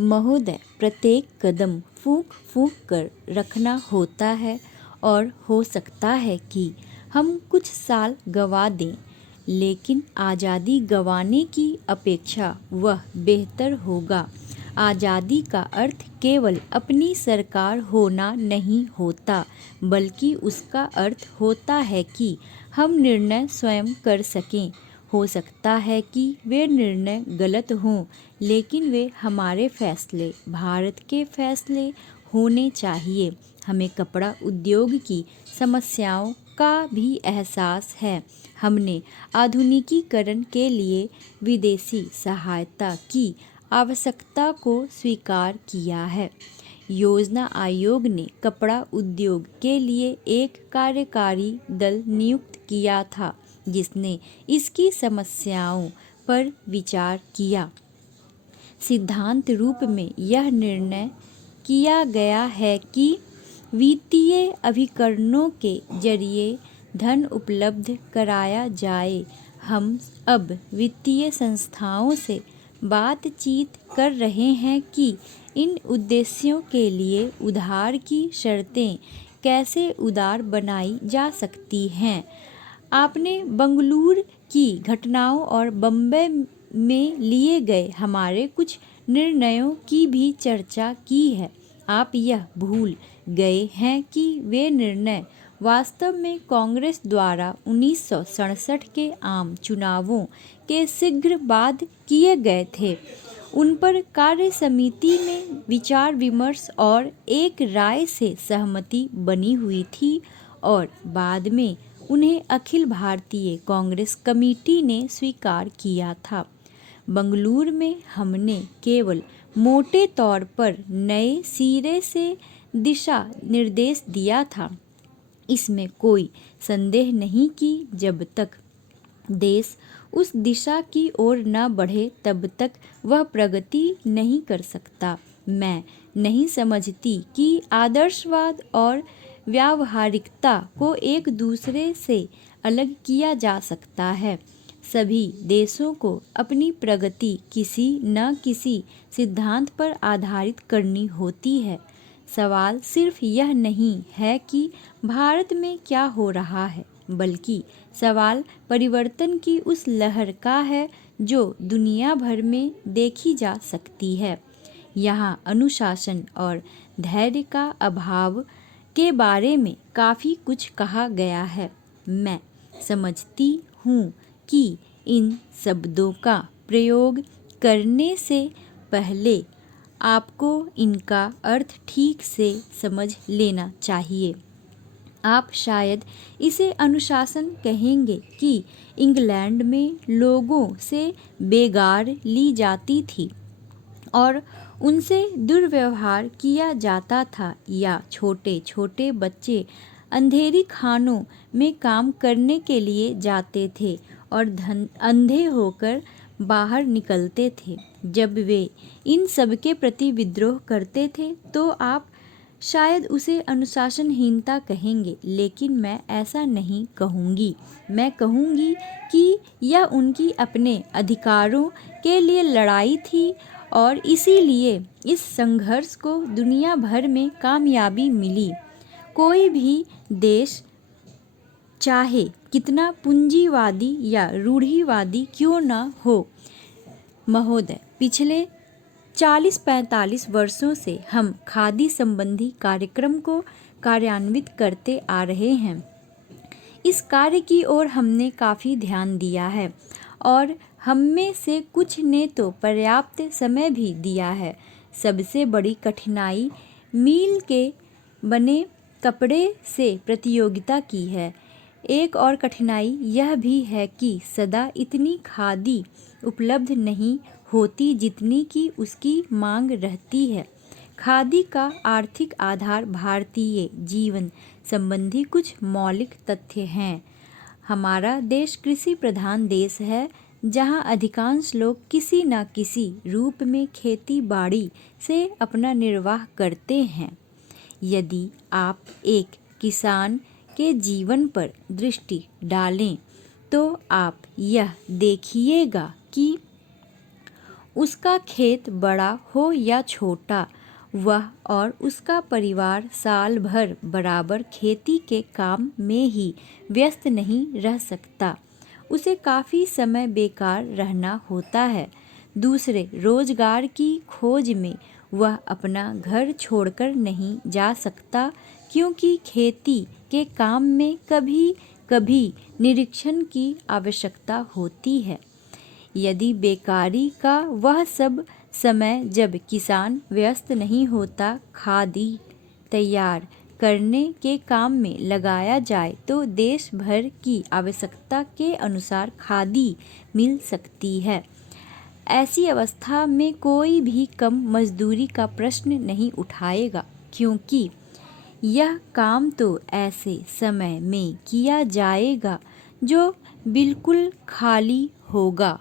महोदय, प्रत्येक कदम फूंक फूंक कर रखना होता है और हो सकता है कि हम कुछ साल गंवा दें, लेकिन आज़ादी गंवाने की अपेक्षा वह बेहतर होगा। आज़ादी का अर्थ केवल अपनी सरकार होना नहीं होता, बल्कि उसका अर्थ होता है कि हम निर्णय स्वयं कर सकें। हो सकता है कि वे निर्णय गलत हों, लेकिन वे हमारे फैसले, भारत के फैसले होने चाहिए। हमें कपड़ा उद्योग की समस्याओं का भी एहसास है। हमने आधुनिकीकरण के लिए विदेशी सहायता की आवश्यकता को स्वीकार किया है। योजना आयोग ने कपड़ा उद्योग के लिए एक कार्यकारी दल नियुक्त किया था, जिसने इसकी समस्याओं पर विचार किया। सिद्धांत रूप में यह निर्णय किया गया है कि वित्तीय अभिकरणों के जरिए धन उपलब्ध कराया जाए। हम अब वित्तीय संस्थाओं से बातचीत कर रहे हैं कि इन उद्देश्यों के लिए उधार की शर्तें कैसे उदार बनाई जा सकती हैं। आपने बंगलुरु की घटनाओं और बम्बई में लिए गए हमारे कुछ निर्णयों की भी चर्चा की है। आप यह भूल गए हैं कि वे निर्णय वास्तव में कांग्रेस द्वारा 1967 के आम चुनावों के शीघ्र बाद किए गए थे। उन पर कार्य समिति में विचार विमर्श और एक राय से सहमति बनी हुई थी और बाद में उन्हें अखिल भारतीय कांग्रेस कमेटी ने स्वीकार किया था। बंगलुरु में हमने केवल मोटे तौर पर नए सिरे से दिशा निर्देश दिया था। इसमें कोई संदेह नहीं कि जब तक देश उस दिशा की ओर न बढ़े तब तक वह प्रगति नहीं कर सकता। मैं नहीं समझती कि आदर्शवाद और व्यावहारिकता को एक दूसरे से अलग किया जा सकता है। सभी देशों को अपनी प्रगति किसी न किसी सिद्धांत पर आधारित करनी होती है। सवाल सिर्फ यह नहीं है कि भारत में क्या हो रहा है, बल्कि सवाल परिवर्तन की उस लहर का है जो दुनिया भर में देखी जा सकती है। यहाँ अनुशासन और धैर्य का अभाव के बारे में काफ़ी कुछ कहा गया है। मैं समझती हूँ कि इन शब्दों का प्रयोग करने से पहले आपको इनका अर्थ ठीक से समझ लेना चाहिए। आप शायद इसे अनुशासन कहेंगे कि इंग्लैंड में लोगों से बेगार ली जाती थी और उनसे दुर्व्यवहार किया जाता था, या छोटे छोटे बच्चे अंधेरी खानों में काम करने के लिए जाते थे और अंधे होकर बाहर निकलते थे। जब वे इन सब के प्रति विद्रोह करते थे तो आप शायद उसे अनुशासनहीनता कहेंगे, लेकिन मैं ऐसा नहीं कहूँगी। मैं कहूँगी कि यह उनकी अपने अधिकारों के लिए लड़ाई थी और इसीलिए इस संघर्ष को दुनिया भर में कामयाबी मिली। कोई भी देश चाहे कितना पूंजीवादी या रूढ़िवादी क्यों न हो। महोदय, पिछले 40-45 वर्षों से हम खादी संबंधी कार्यक्रम को कार्यान्वित करते आ रहे हैं। इस कार्य की ओर हमने काफ़ी ध्यान दिया है और हम में से कुछ ने तो पर्याप्त समय भी दिया है। सबसे बड़ी कठिनाई मील के बने कपड़े से प्रतियोगिता की है। एक और कठिनाई यह भी है कि सदा इतनी खादी उपलब्ध नहीं होती जितनी कि उसकी मांग रहती है। खादी का आर्थिक आधार भारतीय जीवन संबंधी कुछ मौलिक तथ्य हैं। हमारा देश कृषि प्रधान देश है, जहां अधिकांश लोग किसी न किसी रूप में खेती बाड़ी से अपना निर्वाह करते हैं। यदि आप एक किसान के जीवन पर दृष्टि डालें तो आप यह देखिएगा कि उसका खेत बड़ा हो या छोटा, वह और उसका परिवार साल भर बराबर खेती के काम में ही व्यस्त नहीं रह सकता। उसे काफ़ी समय बेकार रहना होता है। दूसरे रोजगार की खोज में वह अपना घर छोड़कर नहीं जा सकता, क्योंकि खेती के काम में कभी कभी निरीक्षण की आवश्यकता होती है। यदि बेकारी का वह सब समय जब किसान व्यस्त नहीं होता खादी तैयार करने के काम में लगाया जाए तो देश भर की आवश्यकता के अनुसार खादी मिल सकती है। ऐसी अवस्था में कोई भी कम मजदूरी का प्रश्न नहीं उठाएगा, क्योंकि यह काम तो ऐसे समय में किया जाएगा जो बिल्कुल खाली होगा।